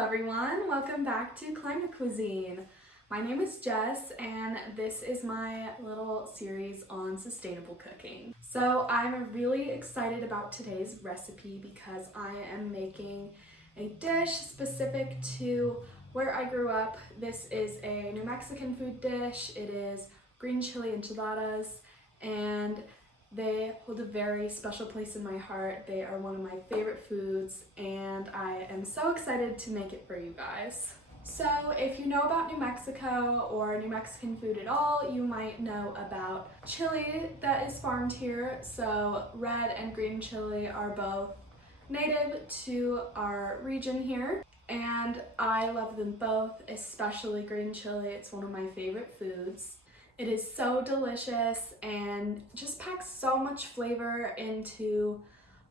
everyone, welcome back to Climate Cuisine. My name is Jess and this is my little series on sustainable cooking. So I'm really excited about today's recipe because I am making a dish specific to where I grew up. This is a New Mexican food dish. It is green chili enchiladas and they hold a very special place in my heart. They are one of my favorite foods and I am so excited to make it for you guys. So if you know about New Mexico or New Mexican food at all, you might know about chili that is farmed here. So red and green chili are both native to our region here and I love them both, especially green chili. It's one of my favorite foods. It is so delicious and just packs so much flavor into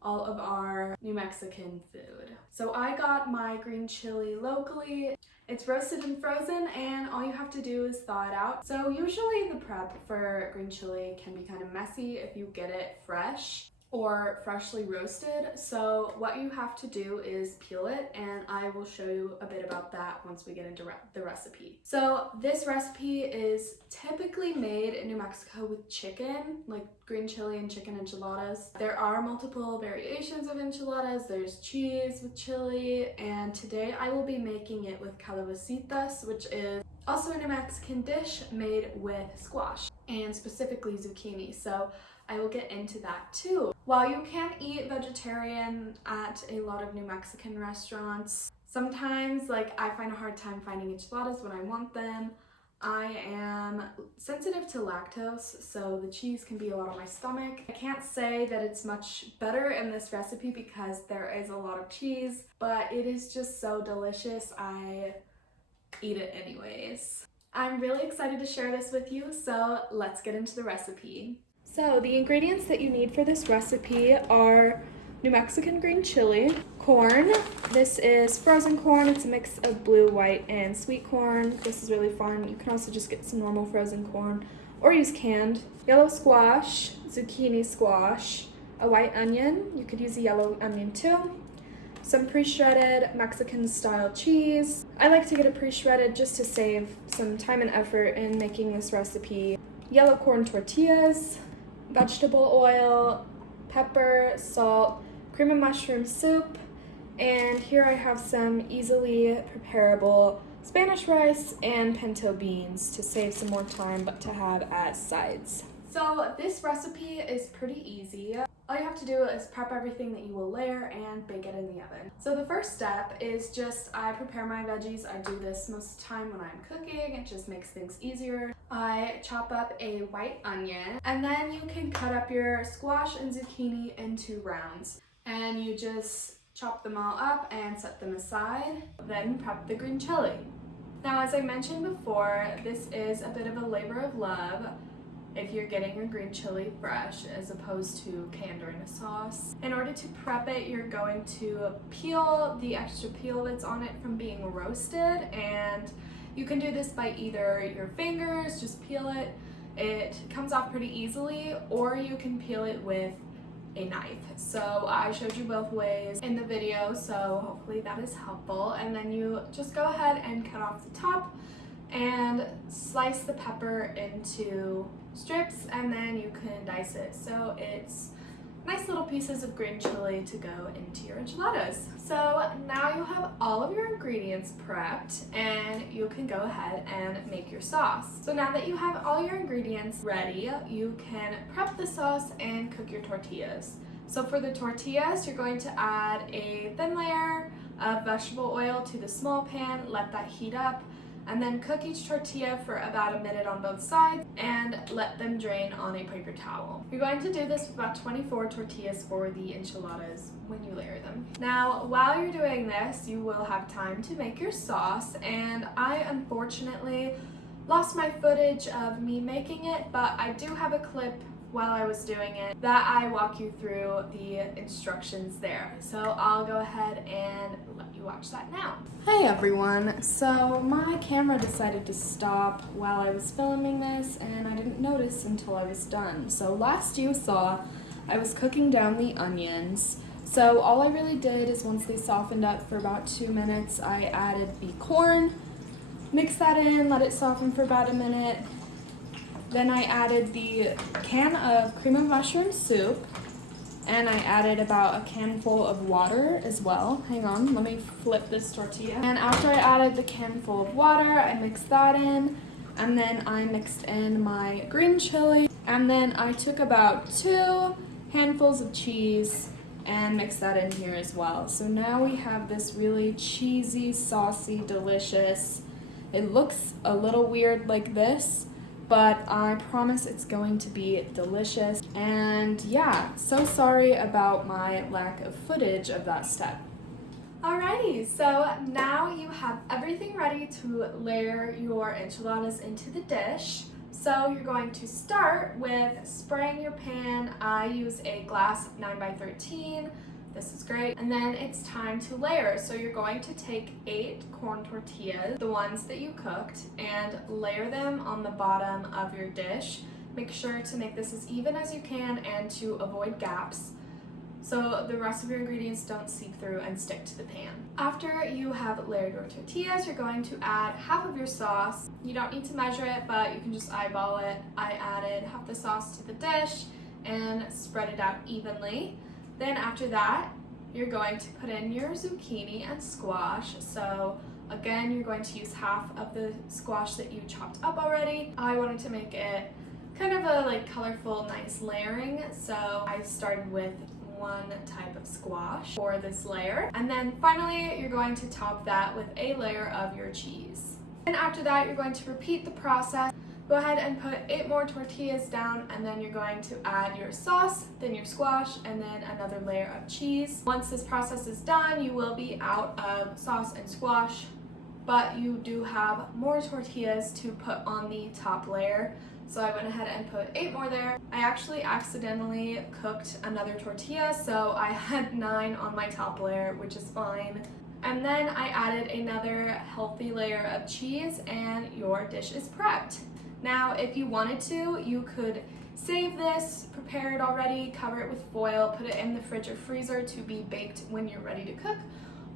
all of our New Mexican food. So I got my green chili locally. It's roasted and frozen and all you have to do is thaw it out. So usually the prep for green chili can be kind of messy if you get it fresh or freshly roasted. So what you have to do is peel it and I will show you a bit about that once we get into the recipe. So this recipe is typically made in New Mexico with chicken, like green chili and chicken enchiladas. There are multiple variations of enchiladas. There's cheese with chili, and today I will be making it with Calabacitas, which is also a New Mexican dish made with squash and specifically zucchini. So I will get into that too. While you can eat vegetarian at a lot of New Mexican restaurants, sometimes I find a hard time finding enchiladas when I want them. I am sensitive to lactose, so the cheese can be a lot on my stomach. I can't say that it's much better in this recipe because there is a lot of cheese, but it is just so delicious. I eat it anyways. I'm really excited to share this with you, so let's get into the recipe. So the ingredients that you need for this recipe are New Mexican green chili, corn. This is frozen corn. It's a mix of blue, white, and sweet corn. This is really fun. You can also just get some normal frozen corn or use canned. Yellow squash, zucchini squash, a white onion. You could use a yellow onion too. Some pre-shredded Mexican style cheese. I like to get it pre-shredded just to save some time and effort in making this recipe. Yellow corn tortillas, vegetable oil, pepper, salt, cream of mushroom soup, and here I have some easily preparable Spanish rice and pinto beans to save some more time but to have as sides. So this recipe is pretty easy. All you have to do is prep everything that you will layer and bake it in the oven. So the first step is just I prepare my veggies. I do this most of the time when I'm cooking. It just makes things easier. I chop up a white onion and then you can cut up your squash and zucchini into rounds and you just chop them all up and set them aside. Then prep the green chili. Now, as I mentioned before, this is a bit of a labor of love if you're getting your green chili fresh as opposed to canned or in a sauce. In order to prep it, you're going to peel the extra peel that's on it from being roasted, and you can do this by either your fingers, just peel it. It comes off pretty easily, or you can peel it with a knife. So I showed you both ways in the video, so hopefully that is helpful. And then you just go ahead and cut off the top and slice the pepper into strips, and then you can dice it so it's nice little pieces of green chili to go into your enchiladas. So now you have all of your ingredients prepped and you can go ahead and make your sauce. So now that you have all your ingredients ready, you can prep the sauce and cook your tortillas. So for the tortillas, you're going to add a thin layer of vegetable oil to the small pan, let that heat up, and then cook each tortilla for about a minute on both sides and let them drain on a paper towel. You're going to do this with about 24 tortillas for the enchiladas when you layer them. Now, while you're doing this, you will have time to make your sauce, and I unfortunately lost my footage of me making it, but I do have a clip while I was doing it that I walk you through the instructions there. So I'll go ahead and let you watch that now. Hey everyone, so my camera decided to stop while I was filming this and I didn't notice until I was done. So last you saw, I was cooking down the onions. So all I really did is once they softened up for about 2 minutes, I added the corn, mixed that in, let it soften for about a minute. Then I added the can of cream of mushroom soup, and I added about a canful of water as well. Hang on, let me flip this tortilla. And after I added the canful of water, I mixed that in, and then I mixed in my green chili, and then I took about 2 handfuls of cheese and mixed that in here as well. So now we have this really cheesy, saucy, delicious. It looks a little weird like this, but I promise it's going to be delicious. And yeah, so sorry about my lack of footage of that step. Alrighty, so now you have everything ready to layer your enchiladas into the dish. So you're going to start with spraying your pan. I use a glass 9x13. This is great. And then it's time to layer. So you're going to take 8 corn tortillas, the ones that you cooked, and layer them on the bottom of your dish. Make sure to make this as even as you can and to avoid gaps, so the rest of your ingredients don't seep through and stick to the pan. After you have layered your tortillas, you're going to add half of your sauce. You don't need to measure it, but you can just eyeball it. I added half the sauce to the dish and spread it out evenly. Then after that, you're going to put in your zucchini and squash. So again, you're going to use half of the squash that you chopped up already. I wanted to make it kind of a colorful, nice layering, so I started with 1 type of squash for this layer. And then finally, you're going to top that with a layer of your cheese. And after that, you're going to repeat the process. Go ahead and put 8 more tortillas down, and then you're going to add your sauce, then your squash, and then another layer of cheese. Once this process is done, you will be out of sauce and squash, but you do have more tortillas to put on the top layer. So I went ahead and put 8 more there. I actually accidentally cooked another tortilla, so I had 9 on my top layer, which is fine. And then I added another healthy layer of cheese, and your dish is prepped. Now, if you wanted to, you could save this, prepare it already, cover it with foil, put it in the fridge or freezer to be baked when you're ready to cook,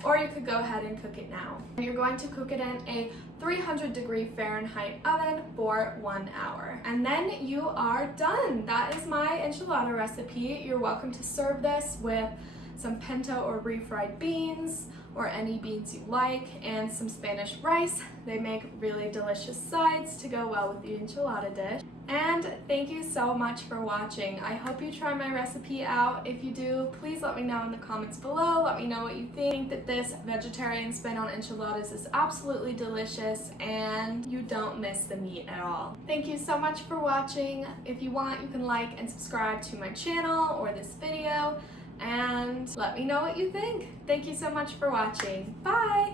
or you could go ahead and cook it now. And you're going to cook it in a 300-degree Fahrenheit oven for 1 hour. And then you are done. That is my enchilada recipe. You're welcome to serve this with some pinto or refried beans, or any beans you like, and some Spanish rice. They make really delicious sides to go well with the enchilada dish. And thank you so much for watching. I hope you try my recipe out. If you do, please let me know in the comments below. Let me know what you think. That this vegetarian spin on enchiladas is absolutely delicious, and you don't miss the meat at all. Thank you so much for watching. If you want, you can like and subscribe to my channel or this video, and let me know what you think. Thank you so much for watching. Bye!